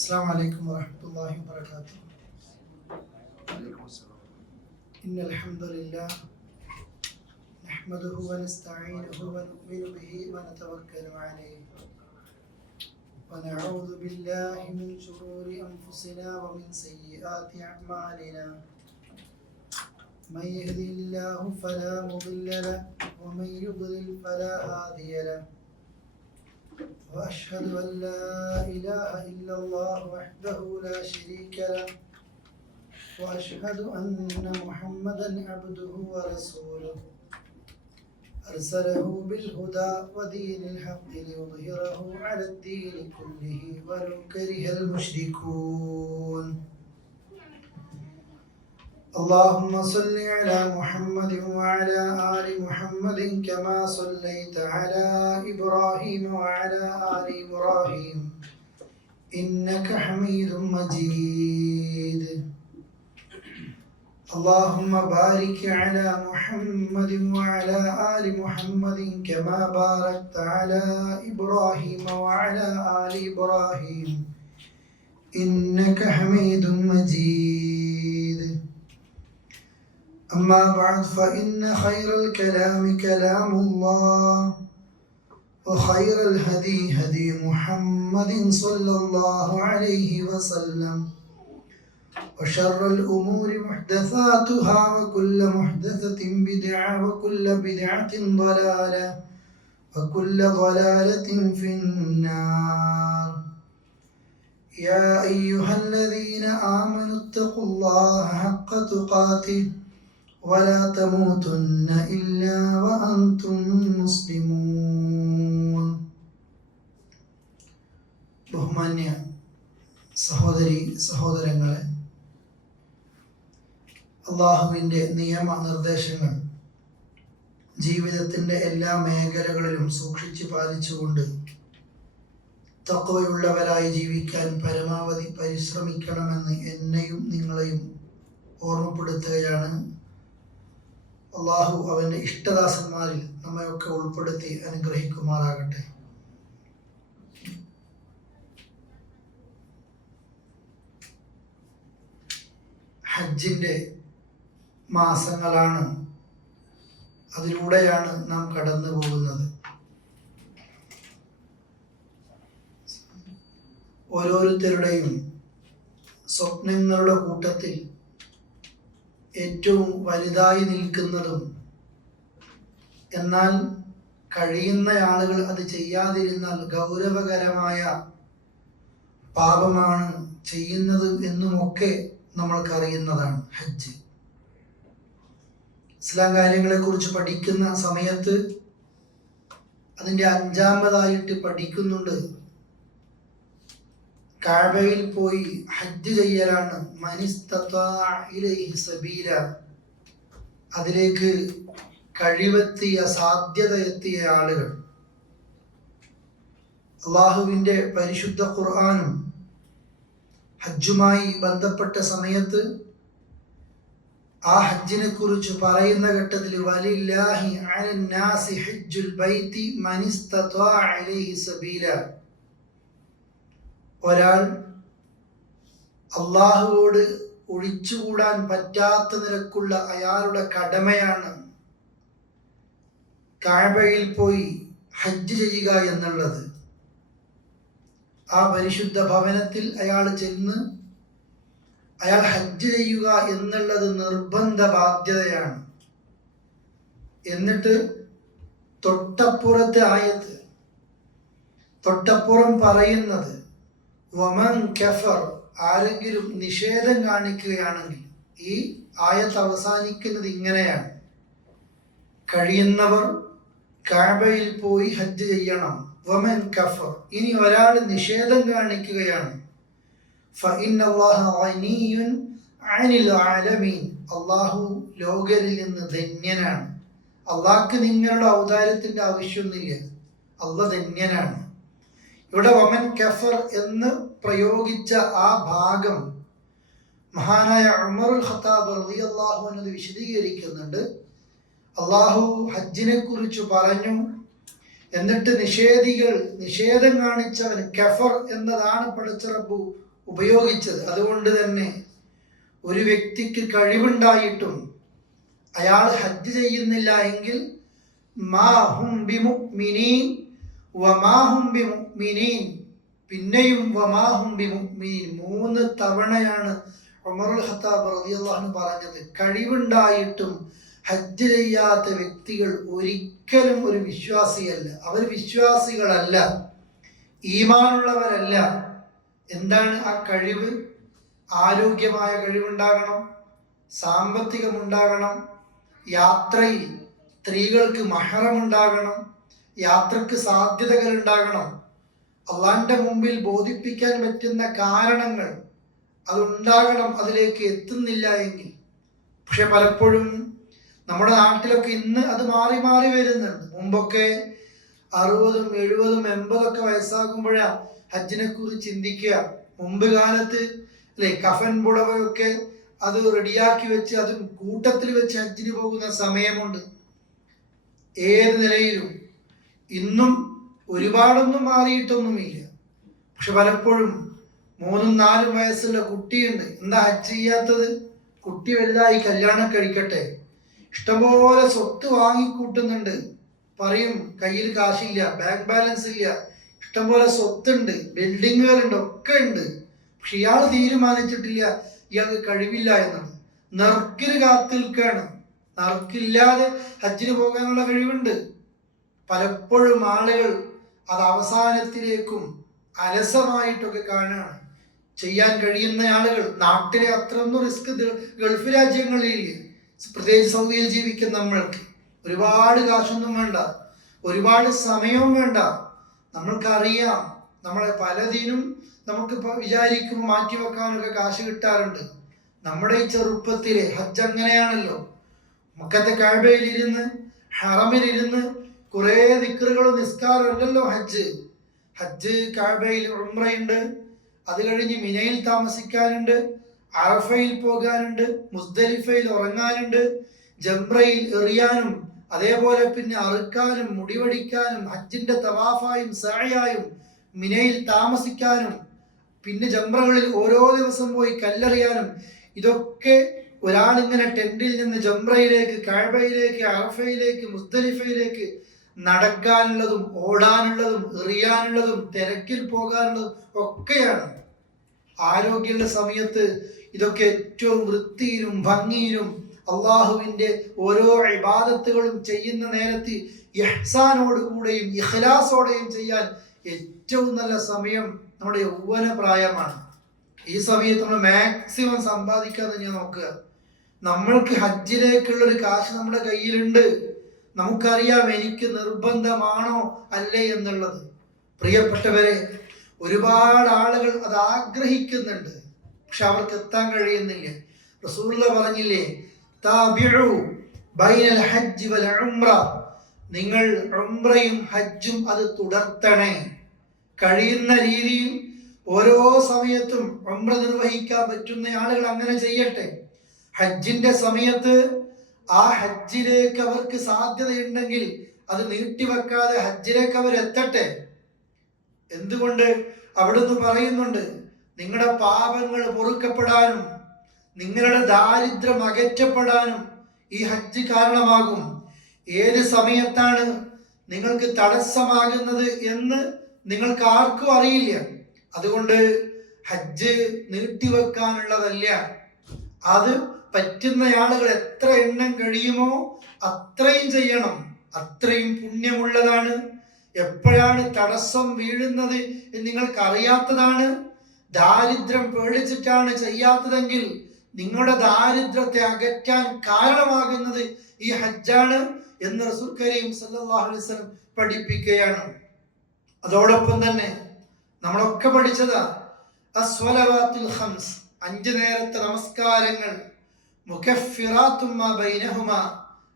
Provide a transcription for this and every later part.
السلام عليكم ورحمة الله وبركاته. عليكم السلام. إن الحمد لله نحمده ونستعينه ونؤمن به ونتوكل عليه ونعوذ بالله من شرور أنفسنا ومن سيئات أعمالنا. من يهده الله فلا مضل له ومن يضلل فلا هادي له. وأشهد أن لا إله إلا الله وحده لا شريك له وأشهد أن محمدا عبده ورسوله أرسله بالهدى ودين الحق ليظهره على الدين كله ولو كره المشركون. اللهم صل على محمد وعلى آل محمد كما صليت على إبراهيم وعلى آل إبراهيم إنك حميد مجيد. اللهم بارك على محمد وعلى آل محمد كما باركت على إبراهيم وعلى آل إبراهيم إنك حميد مجيد. أما بعد فإن خير الكلام كلام الله وخير الهدي هدي محمد صلى الله عليه وسلم وشر الأمور محدثاتها وكل محدثة بدعة وكل بدعة ضلالة وكل ضلالة في النار. يا أيها الذين آمنوا اتقوا الله حق تقاته ولا تموتن إلا وأنتم مسلمون. ബഹുമാന്യ സഹോദരി സഹോദരങ്ങളെ, അള്ളാഹുവിൻ്റെ നിയമനിർദ്ദേശങ്ങൾ ജീവിതത്തിൻ്റെ എല്ലാ മേഖലകളിലും സൂക്ഷിച്ച് പാലിച്ചുകൊണ്ട് തഖ്വയുള്ളവരായി ജീവിക്കാൻ പരമാവധി പരിശ്രമിക്കണമെന്ന് എന്നെയും നിങ്ങളെയും ഓർമ്മപ്പെടുത്തുകയാണ്. അള്ളാഹു അവൻ്റെ ഇഷ്ടദാസന്മാരിൽ നമ്മയൊക്കെ ഉൾപ്പെടുത്തി അനുഗ്രഹിക്കുമാറാകട്ടെ. ഹജ്ജിൻ്റെ മാസങ്ങളാണ്, അതിലൂടെയാണ് നാം കടന്നു പോകുന്നത്. ഓരോരുത്തരുടെയും സ്വപ്നങ്ങളുടെ കൂട്ടത്തിൽ ഏറ്റവും വലുതായി നിൽക്കുന്നതും എന്നാൽ കഴിയുന്ന ആളുകൾ അത് ചെയ്യാതിരുന്നാൽ ഗൗരവകരമായ പാപമാണ് ചെയ്യുന്നത് എന്നുമൊക്കെ നമ്മൾക്കറിയുന്നതാണ് ഹജ്ജ്. ഇസ്ലാം കാര്യങ്ങളെക്കുറിച്ച് പഠിക്കുന്ന സമയത്ത് അതിൻ്റെ അഞ്ചാമതായിട്ട് പഠിക്കുന്നുണ്ട് കഅബയിൽ പോയി ഹജ്ജ് ചെയ്യലാണ്. മനിസ്തതാഅ ഇലൈഹി സബീല, അതിലേക്ക് കഴിവെത്തിയ സാധ്യത എത്തിയ ആളുകൾ. അള്ളാഹുവിൻ്റെ പരിശുദ്ധ ഖുർആനും ഹജ്ജുമായി ബന്ധപ്പെട്ട സമയത്ത് ആ ഹജ്ജിനെ കുറിച്ച് പറയുന്ന ഘട്ടത്തിൽ വലില്ലാഹി അലന്നാസി ഹജ്ജുൽ ബൈത്തി മനിസ്തതാഅ ഇലൈഹി സബീല, ഒരാൾ അള്ളാഹുവോട് ഒഴിച്ചുകൂടാൻ പറ്റാത്ത നിലക്കുള്ള അയാളുടെ കടമയാണ് കഅബയിൽ പോയി ഹജ്ജ് ചെയ്യുക എന്നുള്ളത്. ആ പരിശുദ്ധ ഭവനത്തിൽ അയാൾ ചെന്ന് അയാൾ ഹജ്ജ് ചെയ്യുക എന്നുള്ളത് നിർബന്ധ ബാധ്യതയാണ്. എന്നിട്ട് തൊട്ടപ്പുറത്തെ ആയത്ത്, തൊട്ടപ്പുറം പറയുന്നത് വമൻ കഫർ, ആരെങ്കിലും നിഷേധം കാണിക്കുകയാണെങ്കിൽ. ഈ ആയത്ത് അവസാനിക്കുന്നത് ഇങ്ങനെയാണ്: കഴിയുന്നവർ കഅബയിൽ പോയി ഹജ്ജ് ചെയ്യണം. വമൻ കഫർ, ഇനി ഒരാൾ നിഷേധം കാണിക്കുകയാണ്, ഫഇന്നല്ലാഹ ഗനിയ്യുൻ അനിൽ ആലമീൻ, അല്ലാഹു ലോകരിൽ നിന്ന് ധന്യനാണ്. അള്ളാഹ്ക്ക് നിങ്ങളുടെ ഔദാര്യത്തിന്റെ ആവശ്യമൊന്നുമില്ല, അല്ലാഹ് ധന്യനാണ്. ഇവിടെ വമൻ കഫർ എന്ന് പ്രയോഗിച്ച ആ ഭാഗം മഹാനായ ഉമറുൽ ഖത്താബ് റളിയല്ലാഹു അൻഹു വിശദീകരിക്കുന്നുണ്ട്. അള്ളാഹു ഹജ്ജിനെ കുറിച്ച് പറഞ്ഞു, എന്നിട്ട് നിഷേധം കാണിച്ചവൻ കഫർ എന്നതാണ് പടച്ച റബ്ബ് ഉപയോഗിച്ചത്. അതുകൊണ്ട് തന്നെ ഒരു വ്യക്തിക്ക് കഴിവുണ്ടായിട്ടും അയാൾ ഹജ്ജ് ചെയ്യുന്നില്ല എങ്കിൽ മാഹും ബിമുഅ്മിനീൻ വമാഹും ബിമുഅ്മിനീൻ, പിന്നെയും വമാഹും ബിമുഅ്മിനീൻ 3 തവണയാണ് ഉമറുൽ ഖത്താബ് റളിയല്ലാഹു അൻഹു പറഞ്ഞത്. കഴിവുണ്ടായിട്ടും ഹജ്ജ് ചെയ്യാത്ത വ്യക്തികൾ ഒരിക്കലും ഒരു വിശ്വാസിയല്ല, അവർ വിശ്വാസികളല്ല, ഈമാനുള്ളവരല്ല. എന്താണ് ആ കഴിവ്? ആരോഗ്യമായ കഴിവുണ്ടാകണം, സാമ്പത്തികമുണ്ടാകണം, യാത്രയിൽ സ്ത്രീകൾക്ക് മഹ്റം ഉണ്ടാകണം, യാത്രക്ക് സാധ്യതകൾ ഉണ്ടാകണം, അള്ളാന്റെ മുമ്പിൽ ബോധിപ്പിക്കാൻ പറ്റുന്ന കാരണങ്ങൾ അതുണ്ടാകണം. അതിലേക്ക് എത്തുന്നില്ല എങ്കിൽ, പക്ഷെ പലപ്പോഴും നമ്മുടെ നാട്ടിലൊക്കെ ഇന്ന് അത് മാറി മാറി വരുന്നുണ്ട്. മുമ്പൊക്കെ 60, 70, 80 വയസ്സാകുമ്പോഴാണ് ഹജ്ജിനെ കുറിച്ച് ചിന്തിക്കുക. മുമ്പ് കാലത്ത് അല്ലെ കഫൻ പുടവയൊക്കെ അത് റെഡിയാക്കി വെച്ച് അതും കൂട്ടത്തിൽ വെച്ച് ഹജ്ജിന് പോകുന്ന സമയമുണ്ട്. ഏത് നിലയിലും ഇന്നും ഒരുപാടൊന്നും മാറിയിട്ടൊന്നുമില്ല. പക്ഷെ പലപ്പോഴും 3, 4 വയസ്സുള്ള കുട്ടിയുണ്ട്, എന്താ ഹജ്ജ് ചെയ്യാത്തത്? കുട്ടി വലുതായി കല്യാണം കഴിക്കട്ടെ, ഇഷ്ടംപോലെ സ്വത്ത് വാങ്ങിക്കൂട്ടുന്നുണ്ട്, പറയും കയ്യിൽ കാശില്ല, ബാങ്ക് ബാലൻസ് ഇല്ല, ഇഷ്ടംപോലെ സ്വത്തുണ്ട്, ബിൽഡിങ്ങുകളുണ്ട്, ഒക്കെ ഉണ്ട്. പക്ഷെ ഇയാൾ തീരുമാനിച്ചിട്ടില്ല ഇയാൾക്ക് കഴിവില്ല എന്നുള്ളത്. നറുക്കിന് കാത്തു നിൽക്കുകയാണ്. നറുക്കില്ലാതെ ഹജ്ജിന് പോകാനുള്ള കഴിവുണ്ട്. പലപ്പോഴും ആളുകൾ അത് അവസാനത്തിലേക്കും അലസമായിട്ടൊക്കെ കാണുകയാണ്. ചെയ്യാൻ കഴിയുന്ന ആളുകൾ, നാട്ടിലെ അത്രയൊന്നും റിസ്ക് ഗൾഫ് രാജ്യങ്ങളിൽ, പ്രത്യേകിച്ച് സൗദിയിൽ ജീവിക്കുന്ന നമ്മൾക്ക് ഒരുപാട് കാശൊന്നും വേണ്ട, ഒരുപാട് സമയവും വേണ്ട. നമ്മൾക്കറിയാം നമ്മളെ പലതിനും നമുക്ക് വിചാരിക്കുമ്പോൾ മാറ്റിവെക്കാനൊക്കെ കാശ് കിട്ടാറുണ്ട്. നമ്മുടെ ഈ ചെറുപ്പത്തിലെ ഹജ്ജ് അങ്ങനെയാണല്ലോ. മക്കത്തെ കഅബയിലിരുന്ന് ഹറമിലിരുന്ന് കുറേ ദിക്റുകളും നിസ്കാരമല്ലല്ലോ ഹജ്ജ്. ഹജ്ജ് കഅബയിൽ ഉംറയുണ്ട്, അത് കഴിഞ്ഞ് മിനയിൽ താമസിക്കാനുണ്ട്, അറഫയിൽ പോകാനുണ്ട്, മുസ്ദലിഫയിൽ ഉറങ്ങാനുണ്ട്, ജംറയിൽ എറിയാനും അതേപോലെ പിന്നെ അറുക്കാനും മുടിവടിക്കാനും ഹജ്ജിന്റെ തവാഫായും സഅയായും മിനയിൽ താമസിക്കാനും പിന്നെ ജംറകളിൽ ഓരോ ദിവസം പോയി കല്ലെറിയാനും, ഇതൊക്കെ ഒരാളിങ്ങനെ ടെന്റിൽ നിന്ന് ജംറയിലേക്ക്, കഅബയിലേക്ക്, അറഫയിലേക്ക്, മുസ്ദലിഫയിലേക്ക് നടക്കാനുള്ളതും ഓടാനുള്ളതും എറിയാനുള്ളതും തിരക്കിൽ പോകാനുള്ളതും ഒക്കെയാണ്. ആരോഗ്യമുള്ള സമയത്ത് ഇതൊക്കെ ഏറ്റവും വൃത്തിയിലും ഭംഗിയിലും അള്ളാഹുവിൻ്റെ ഓരോ ഇബാദത്തുകളും ചെയ്യുന്ന നേരത്ത് ഇഹ്സാനോടുകൂടെയും ഇഖ്ലാസോടെയും ചെയ്യാൻ ഏറ്റവും നല്ല സമയം നമ്മുടെ യൗവന പ്രായമാണ്. ഈ സമയത്ത് നമ്മൾ മാക്സിമം സമ്പാദിക്കാൻ തന്നെ നോക്കുക. നമ്മൾക്ക് ഹജ്ജിലേക്കുള്ളൊരു കാശ് നമ്മുടെ കയ്യിലുണ്ട്, നമുക്കറിയാം എനിക്ക് നിർബന്ധമാണോ അല്ലേ എന്നുള്ളത്. പ്രിയപ്പെട്ടവരെ, ഒരുപാട് ആളുകൾ അത് ആഗ്രഹിക്കുന്നുണ്ട്, പക്ഷെ അവർക്ക് എത്താൻ കഴിയുന്നില്ല. റസൂലുള്ളാഹി പറഞ്ഞില്ലേ, താബിഉ ബൈനൽ ഹജ്ജ് വൽ ഉംറ, നിങ്ങൾ ഉംറയും ഹജ്ജും അത് തുടർത്തണേ. കഴിയുന്ന രീതിയിൽ ഓരോ സമയത്തും ഉംറ നിർവഹിക്കാൻ പറ്റുന്ന ആളുകൾ അങ്ങനെ ചെയ്യട്ടെ. ഹജ്ജിന്റെ സമയത്ത് ആ ഹജ്ജിലേക്ക് അവർക്ക് സാധ്യതയുണ്ടെങ്കിൽ അത് നീട്ടിവെക്കാതെ ഹജ്ജിലേക്ക് അവർ എത്തട്ടെ. എന്തുകൊണ്ട്? അവിടുന്ന് പറയുന്നുണ്ട്, നിങ്ങളുടെ പാപങ്ങൾ പൊറുക്കപ്പെടാനും നിങ്ങളുടെ ദാരിദ്ര്യം അകറ്റപ്പെടാനും ഈ ഹജ്ജ് കാരണമാകും. ഏത് സമയത്താണ് നിങ്ങൾക്ക് തടസ്സമാകുന്നത് എന്ന് നിങ്ങൾക്ക് ആർക്കും അറിയില്ല. അതുകൊണ്ട് ഹജ്ജ് നീട്ടിവെക്കാനുള്ളതല്ല, അത് പറ്റുന്ന ആളുകൾ എത്ര എണ്ണം കഴിയുമോ അത്രയും ചെയ്യണം, അത്രയും പുണ്യമുള്ളതാണ്. എപ്പോഴാണ് തടസ്സം വീഴുന്നത് എന്ന് നിങ്ങൾക്ക് അറിയാത്തതാണ്. ദാരിദ്ര്യം പേടിച്ചിട്ടാണ് ചെയ്യാത്തതെങ്കിൽ നിങ്ങളുടെ ദാരിദ്ര്യത്തെ അകറ്റാൻ കാരണമാകുന്നത് ഈ ഹജ്ജാണ് എന്ന് റസൂൽ കരീം സല്ലല്ലാഹു അലൈഹി വസല്ലം പഠിപ്പിക്കുകയാണ്. അതോടൊപ്പം തന്നെ നമ്മളൊക്കെ പഠിച്ചതാ അസ്വലവാത്തുൽ ഖംസ്, 5 നേരത്തെ നമസ്കാരങ്ങൾ, മുകഫിറാത്തും മാ ബൈനഹുമ,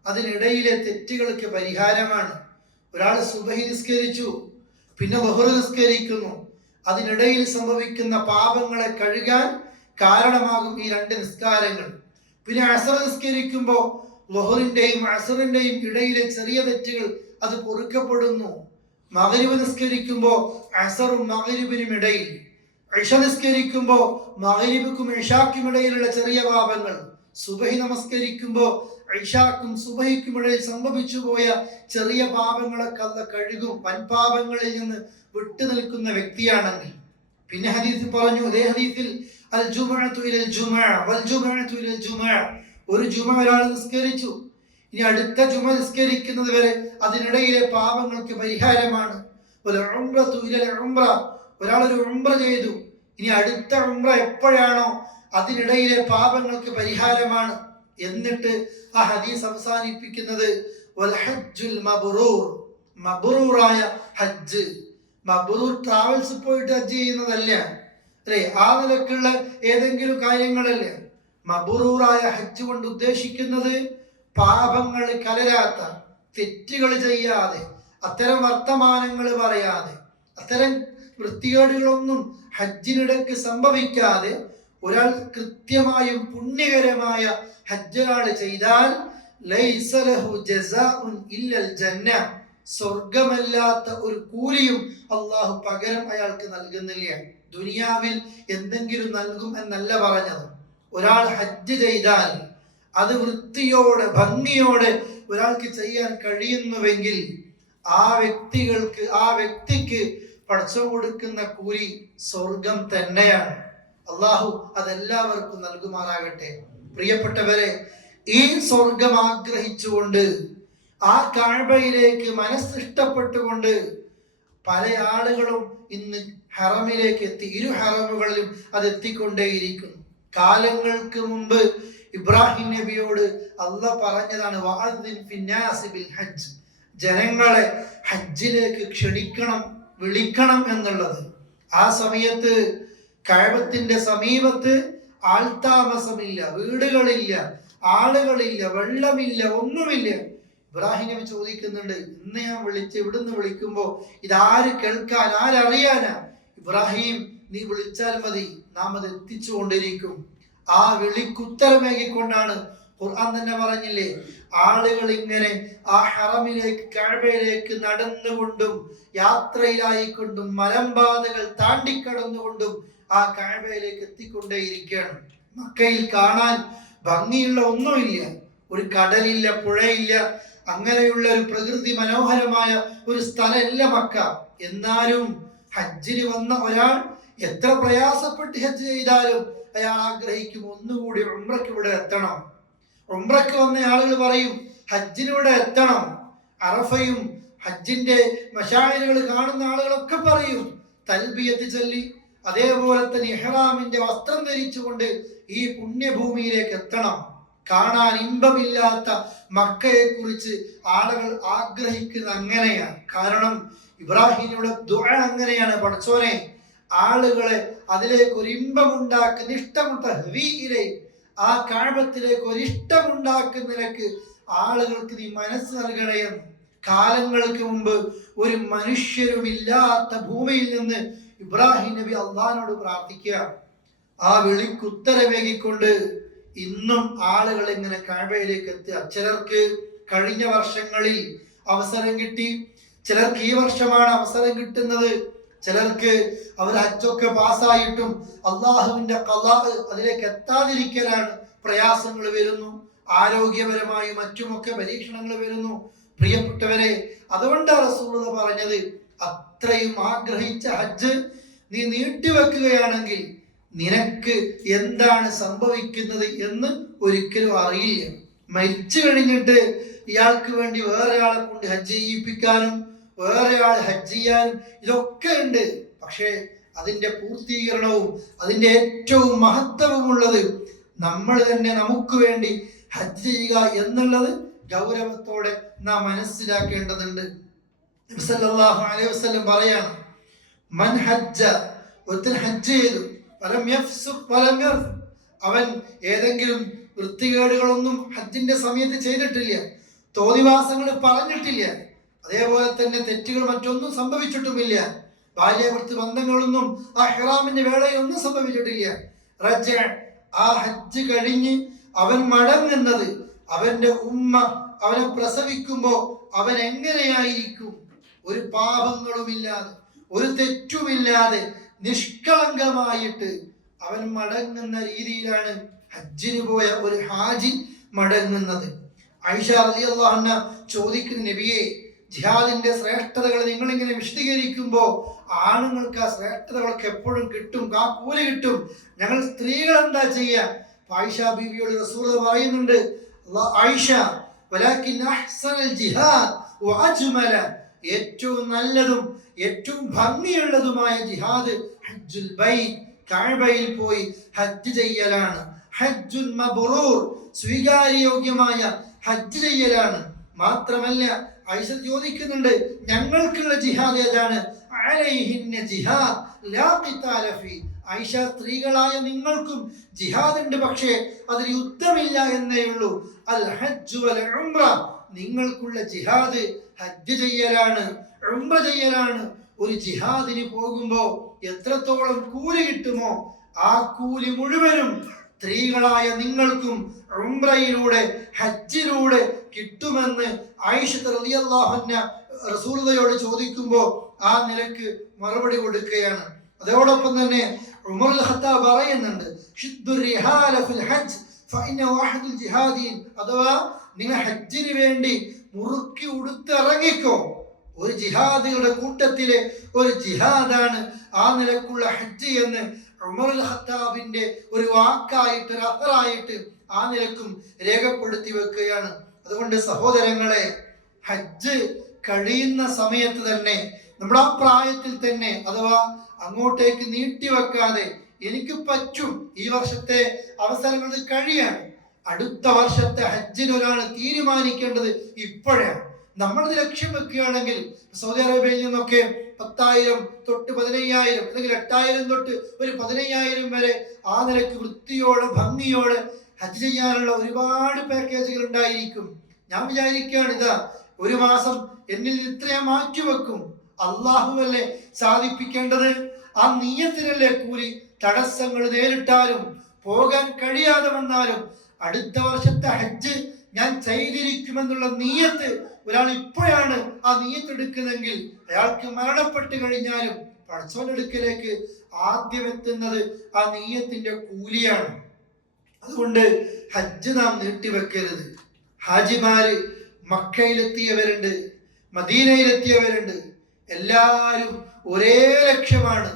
അതിനിടയിലെ തെറ്റുകൾക്ക് പരിഹാരമാണ്. ഒരാൾ സുബഹി നിസ്കരിച്ചു, പിന്നെ ളുഹ്ർ നിസ്കരിക്കുന്നു, അതിനിടയിൽ സംഭവിക്കുന്ന പാപങ്ങളെ കഴുകാൻ കാരണമാകും ഈ 2 നിസ്കാരങ്ങൾ. പിന്നെ അസർ നിസ്കരിക്കുമ്പോൾ ളുഹ്റിന്റെയും അസറിന്റെയും ഇടയിലെ ചെറിയ തെറ്റുകൾ അത് പൊറുക്കപ്പെടുന്നു. മഗ്രിബ് നിസ്കരിക്കുമ്പോൾ അസറും മഗ്രിബിനും ഇടയിൽ, ഇശ നിസ്കരിക്കുമ്പോൾ മഗ്രിബിനും ഇശാക്കും ഇടയിലുള്ള ചെറിയ പാപങ്ങൾ, സുബഹി നമസ്കരിക്കുമ്പോൾ ഇശാക്കും സുബഹിക്കും ഇടയിൽ സംഭവിച്ചു പോയ ചെറിയ പാപങ്ങളൊക്കെ അല്ലാഹ് കഴുകും, വൻപാപങ്ങളിൽ നിന്ന് വിട്ടു നിൽക്കുന്ന വ്യക്തിയാണെങ്കിൽ. പിന്നെ ഹദീസിൽ പറഞ്ഞു, അതേ ഹദീസിൽ അൽ ജുമുഅതു ഇലൽ ജുമുഅ വൽ ജുമുഅതു ഇലൽ ജുമുഅ, ഒരു ജുമുഅ ഒരാൾ നിസ്കരിച്ചു, ഇനി അടുത്ത ജുമുഅ നിസ്കരിക്കുന്നത് വരെ അതിനിടയിലെ പാപങ്ങൾക്ക് പരിഹാരമാണ്. വൽ ഉംറതു ഇലൽ ഉംറ, ഒരാൾ ഒരു ഉംറ ചെയ്തു, ഇനി അടുത്ത ഉംറ എപ്പോഴാണോ അതിനിടയിലെ പാപങ്ങൾക്ക് പരിഹാരമാണ്. എന്നിട്ട് ആ ഹദീസ് അവസാനിപ്പിക്കുന്നത് വൽ ഹജ്ജുൽ മബ്റൂർ, മബ്റൂറായ ഹജ്ജ്. മബ്റൂർ ട്രാവൽസ് പോയിട്ട് ഹജ്ജ് ചെയ്യുന്നതല്ല അല്ലേ, ആ നിലക്കുള്ള ഏതെങ്കിലും കാര്യങ്ങളല്ല. മബ്റൂറായ ഹജ്ജ് കൊണ്ട് ഉദ്ദേശിക്കുന്നത് പാപങ്ങൾ കലരാത്ത, തെറ്റുകൾ ചെയ്യാതെ, അത്തരം വർത്തമാനങ്ങൾ പറയാതെ, അത്തരം വൃത്തികേടുകളൊന്നും ഹജ്ജിനിടയ്ക്ക് സംഭവിക്കാതെ ഒരാൾ കൃത്യമായും പുണ്യകരമായ ഹജ്ജ് ഒരാൾ ചെയ്താൽ ലൈസ ലഹു ജസാഉൻ ഇല്ലൽ ജന്ന, സ്വർഗമല്ലാത്ത ഒരു കൂലിയും അള്ളാഹു പകരം അയാൾക്ക് നൽകുന്നില്ല. ദുനിയാവിൽ എന്തെങ്കിലും നൽകും എന്നല്ല പറഞ്ഞത്. ഒരാൾ ഹജ്ജ് ചെയ്താൽ അത് വൃത്തിയോടെ ഭംഗിയോടെ ഒരാൾക്ക് ചെയ്യാൻ കഴിയുന്നുവെങ്കിൽ ആ വ്യക്തിക്ക് പടച്ചോൻ കൊടുക്കുന്ന കൂലി സ്വർഗം തന്നെയാണ്. അള്ളാഹു അതെല്ലാവർക്കും നൽകുമാറാകട്ടെ. പ്രിയപ്പെട്ടവരെ, ഈ സ്വർഗം ആഗ്രഹിച്ചുകൊണ്ട് ആ കഅബയിലേക്ക് മനസ്സിഷ്ടപ്പെട്ടുകൊണ്ട് പല ആളുകളും ഇന്ന് ഹറമിലേക്ക് എത്തി, ഇരു ഹറമുകളിലും അത് എത്തിക്കൊണ്ടേയിരിക്കുന്നു. കാലങ്ങൾക്ക് മുമ്പ് ഇബ്രാഹിം നബിയോട് അല്ലാഹ് പറഞ്ഞതാണ് വഅദ്ദിൻ ഫിന്നാസി ബിൽ ഹജ്ജ്, ജനങ്ങളെ ഹജ്ജിലേക്ക് ക്ഷണിക്കണം, വിളിക്കണം എന്നുള്ളത്. ആ സമയത്ത് കഅബത്തിന്റെ സമീപത്ത് ആൾതാമസമില്ല, വീടുകളില്ല, ആളുകളില്ല, വെള്ളമില്ല, ഒന്നുമില്ല. ഇബ്രാഹിം നബി ചോദിക്കുന്നുണ്ട്, ഇന്ന് ഞാൻ ഇവിടുന്ന് വിളിക്കുമ്പോ ഇതാര് കേൾക്കാൻ, ആരറിയാനാ? ഇബ്രാഹിം, നീ വിളിച്ചാൽ മതി, നാം അത് എത്തിച്ചുകൊണ്ടിരിക്കും. ആ വിളിക്കുത്തരമേകിക്കൊണ്ടാണ് ഖുർആൻ തന്നെ പറഞ്ഞില്ലേ, ആളുകൾ ഇങ്ങനെ ആ ഹറമിലേക്ക് കഅബയിലേക്ക് നടന്നുകൊണ്ടും യാത്രയിലായിക്കൊണ്ടും മലമ്പാതകൾ താണ്ടിക്കടന്നുകൊണ്ടും ആ കഅബയിലേക്ക് എത്തിക്കൊണ്ടേയിരിക്കുകയാണ്. മക്കയിൽ കാണാൻ ഭംഗിയുള്ള ഒന്നുമില്ല, ഒരു കടലില്ല, പുഴയില്ല, അങ്ങനെയുള്ള ഒരു പ്രകൃതി മനോഹരമായ ഒരു സ്ഥലമല്ല മക്ക. എന്നാലും ഹജ്ജിന് വന്ന ഒരാൾ എത്ര പ്രയാസപ്പെട്ട് ഹജ്ജ് ചെയ്താലും അയാൾ ആഗ്രഹിക്കും ഒന്നുകൂടി ഉംറയ്ക്ക് ഇവിടെ എത്തണം. ഉംറയ്ക്ക് വന്ന ആളുകൾ പറയും ഹജ്ജിനിവിടെ എത്തണം. അറഫയും ഹജ്ജിന്റെ മശായിലുകൾ കാണുന്ന ആളുകളൊക്കെ പറയും തൽബിയത്ത് ചൊല്ലി, അതേപോലെ തന്നെ ഇഹ്റാമിന്റെ വസ്ത്രം ധരിച്ചുകൊണ്ട് ഈ പുണ്യഭൂമിയിലേക്ക് എത്തണം. കാണാൻ ഇമ്പമില്ലാത്ത മക്കയെ കുറിച്ച് ആളുകൾ ആഗ്രഹിക്കുന്നത് അങ്ങനെയാണ്. കാരണം ഇബ്രാഹിമിയുടെ ദുആ അങ്ങനെയാണ്, പടച്ചോനെ ആളുകളെ അതിലേക്ക് ഒരു ഇമ്പമുണ്ടാക്കുന്ന ആ കഅബത്തിലേക്ക് ഒരു ഇഷ്ടമുണ്ടാക്കുന്ന നിലക്ക് ആളുകൾക്ക് നീ മനസ്സ് നൽകണേന്ന്. കാലങ്ങൾക്ക് മുമ്പ് ഒരു മനുഷ്യരുമില്ലാത്ത ഭൂമിയിൽ നിന്ന് ഇബ്രാഹിം നബി അള്ളാഹിനോട് പ്രാർത്ഥിക്കുക. ആ വിളിക്കുത്തരമേകിക്കൊണ്ട് ഇന്നും ആളുകൾ ഇങ്ങനെ കഅബയിലേക്ക് എത്തുക. ചിലർക്ക് കഴിഞ്ഞ വർഷങ്ങളിൽ അവസരം കിട്ടി, ചിലർക്ക് ഈ വർഷമാണ് അവസരം കിട്ടുന്നത്, ചിലർക്ക് അവർ ഹജ്ജൊക്കെ പാസ്സായിട്ടും അള്ളാഹുവിന്റെ ഖളാ അതിലേക്ക് എത്താതിരിക്കലാണ് പ്രയാസങ്ങൾ വരുന്നു. ആരോഗ്യപരമായും മറ്റുമൊക്കെ പരീക്ഷണങ്ങൾ വരുന്നു. പ്രിയപ്പെട്ടവരെ, അതുകൊണ്ടാണ് റസൂലുള്ളാഹി പറഞ്ഞത്, അത്രയും ആഗ്രഹിച്ച ഹജ്ജ് നീ നീട്ടിവെക്കുകയാണെങ്കിൽ നിനക്ക് എന്താണ് സംഭവിക്കുന്നത് എന്ന് ഒരിക്കലും അറിയില്ല. മരിച്ചു കഴിഞ്ഞിട്ട് ഇയാൾക്ക് വേണ്ടി വേറെ ആളെ കൊണ്ട് ഹജ്ജ് ചെയ്യിപ്പിക്കാനും വേറെ ആൾ ഹജ്ജ് ചെയ്യാനും ഇതൊക്കെ ഉണ്ട്. പക്ഷേ അതിന്റെ പൂർത്തീകരണവും അതിന്റെ ഏറ്റവും മഹത്വമുള്ളത് നമ്മൾ തന്നെ നമുക്ക് വേണ്ടി ഹജ്ജ് ചെയ്യുക എന്നുള്ളത് ഗൗരവത്തോടെ നാം മനസ്സിലാക്കേണ്ടതുണ്ട്. നബി സല്ലല്ലാഹു അലൈഹി വസല്ലം പറയാണ്, മൻ ഹജ്ജ, ഒരുത്തൻ ഹജ്ജ് ചെയ്തു, ഫലം യഫ്സുഖ് വലം യർഫ്, അവൻ ഏതെങ്കിലും വൃത്തികേടുകളൊന്നും ഹജ്ജിന്റെ സമയത്ത് ചെയ്തിട്ടില്ല, തോന്നിവാസങ്ങൾ പറഞ്ഞിട്ടില്ല, അതേപോലെ തന്നെ തെറ്റുകൾ മറ്റൊന്നും സംഭവിച്ചിട്ടുമില്ല, ബാല്യവൃത്തി ബന്ധങ്ങളൊന്നും ആ ഇഹ്റാമിന്റെ വേളയൊന്നും സംഭവിച്ചിട്ടില്ല. റജ, ആ ഹജ്ജ് കഴിഞ്ഞ് അവൻ മടങ്ങുന്നത്, അവന്റെ ഉമ്മ അവനെ പ്രസവിക്കുമ്പോ അവൻ എങ്ങനെയായിരിക്കും? ഒരു പാപങ്ങളുമില്ലാതെ, ഒരു തെറ്റുമില്ലാതെ നിഷ്കളങ്കമായിട്ട് അവൻ മടങ്ങുന്ന രീതിയിലാണ് ഹജ്ജിന് പോയ ഒരു ഹാജി മടങ്ങുന്നത്. ആയിഷ റളിയല്ലാഹു അൻഹ ചോദിക്കുന്ന, നബിയെ, ജിഹാദിന്റെ ശ്രേഷ്ഠതകൾ നിങ്ങളിങ്ങനെ വിശദീകരിക്കുമ്പോൾ ആണുങ്ങൾക്ക് ആ ശ്രേഷ്ഠതകളൊക്കെ എപ്പോഴും കിട്ടും, ആ കൂലി കിട്ടും, ഞങ്ങൾ സ്ത്രീകൾ എന്താ ചെയ്യുക? ആയിഷ ബീവിയോട് റസൂൽ പറയുന്നുണ്ട്, ആയിഷ, വലാകിൻ അഹ്സനൽ ജിഹാദ് വഅജ്മല, ഏറ്റവും നല്ലതും ഏറ്റവും ഭംഗിയുള്ളതുമായ ജിഹാദ് ഹജ്ജുൽ ബൈത്ത്, കഅബയിൽ പോയി ഹജ്ജ് ചെയ്യലാണ്. ഹജ്ജുൻ മബ്റൂർ, സ്വീകാര്യയോഗ്യമായ ഹജ്ജ് ചെയ്യലാണ്. മാത്രമല്ല ആയിഷ ചോദിക്കുന്നുണ്ട്, ഞങ്ങൾക്കുള്ള ജിഹാദ് ഏതാണ്? അലൈഹിന്ന ജിഹാദ് ലാ ഖിതാല ഫീ, ആയിഷ, സ്ത്രീകളായ നിങ്ങൾക്കും ജിഹാദ് ഉണ്ട്, പക്ഷേ അതിൽ യുദ്ധമില്ല എന്നേ ഉള്ളൂ. അൽ ഹജ്ജു വൽ ഉംറ, നിങ്ങൾക്കുള്ള ജിഹാദ് ഹജ്ജ് ചെയ്യലാണ്, ഉംറ ചെയ്യലാണ്. ഒരു ജിഹാദിന് പോകുമ്പോൾ എത്രത്തോളം കൂലി കിട്ടുമോ ആ കൂലി മുഴുവനും സ്ത്രീകളായ നിങ്ങൾക്കും ഉംറയിലൂടെ ഹജ്ജിലൂടെ കിട്ടുമെന്ന് ആയിഷ റളിയല്ലാഹു അൻഹ റസൂലുള്ളാഹിയോട് ചോദിക്കുമ്പോൾ ആ നിലക്ക് മറുപടി കൊടുക്കുകയാണ്. അതോടൊപ്പം തന്നെ ഉമർ അൽ ഖത്താബ് പറയുന്നുണ്ട്, ഷിദ്ദുർ റിഹാല ഫിൽ ഹജ്ജ് ഫഇന്നഹു അഹദുൽ ജിഹാദീൻ, അഥവാ നിങ്ങൾ ഹജ്ജിന് വേണ്ടി മുറുക്കി ഉടുത്തിറങ്ങിക്കോ, ഒരു ജിഹാദികളുടെ കൂട്ടത്തിലെ ഒരു ജിഹാദാണ് ആ നിലക്കുള്ള ഹജ്ജ് എന്ന് ഉമർ അൽ ഖത്താബിന്റെ ഒരു വാക്കായിട്ട്, ഒരു അസറായിട്ട് ആ നിലക്കും രേഖപ്പെടുത്തി വെക്കുകയാണ്. അതുകൊണ്ട് സഹോദരങ്ങളെ, ഹജ്ജ് കഴിയുന്ന സമയത്ത് തന്നെ, നമ്മുടെ ആ പ്രായത്തിൽ തന്നെ, അഥവാ അങ്ങോട്ടേക്ക് നീട്ടിവെക്കാതെ, എനിക്ക് പറ്റും, ഈ വർഷത്തെ അവസരങ്ങൾ കഴിയാണ്, അടുത്ത വർഷത്തെ ഹജ്ജിന് ഒരാൾ തീരുമാനിക്കേണ്ടത് ഇപ്പോഴാണ്. നമ്മളത് ലക്ഷ്യം വെക്കുകയാണെങ്കിൽ സൗദി അറേബ്യയിൽ നിന്നൊക്കെ 10,000 തൊട്ട് 15,000 അല്ലെങ്കിൽ 8,000 തൊട്ട് ഒരു 15,000 വരെ ആ നിലയ്ക്ക് വൃത്തിയോടെ ഭംഗിയോടെ ഹജ്ജ് ചെയ്യാനുള്ള ഒരുപാട് പാക്കേജുകൾ ഉണ്ടായിരിക്കും. ഞാൻ വിചാരിക്കുകയാണ്, ഇതാ ഒരു മാസം എന്നിൽ ഇത്ര ഞാൻ മാറ്റിവെക്കും, അള്ളാഹുവല്ലേ സാധിപ്പിക്കേണ്ടത്, ആ നിയ്യത്തിനല്ലേ കൂലി. തടസ്സങ്ങൾ നേരിട്ടാലും പോകാൻ കഴിയാതെ വന്നാലും അടുത്ത വർഷത്തെ ഹജ്ജ് ഞാൻ ചെയ്തിരിക്കുമെന്നുള്ള നിയ്യത്ത് ഒരാൾ ഇപ്പോഴാണ് ആ നിയ്യത്ത് എടുക്കുന്നതെങ്കിൽ അയാൾക്ക് മരണപ്പെട്ട് കഴിഞ്ഞാലും പടച്ചവന്റെ അടുക്കലേക്ക് ആദ്യം എത്തുന്നത് ആ നിയ്യത്തിന്റെ കൂലിയാണ്. അതുകൊണ്ട് ഹജ്ജ് നാം നീട്ടിവെക്കരുത്. ഹാജിമാര് മക്കയിലെത്തിയവരുണ്ട്, മദീനയിലെത്തിയവരുണ്ട്, എല്ലാവരും ഒരേ ലക്ഷ്യമാണ്.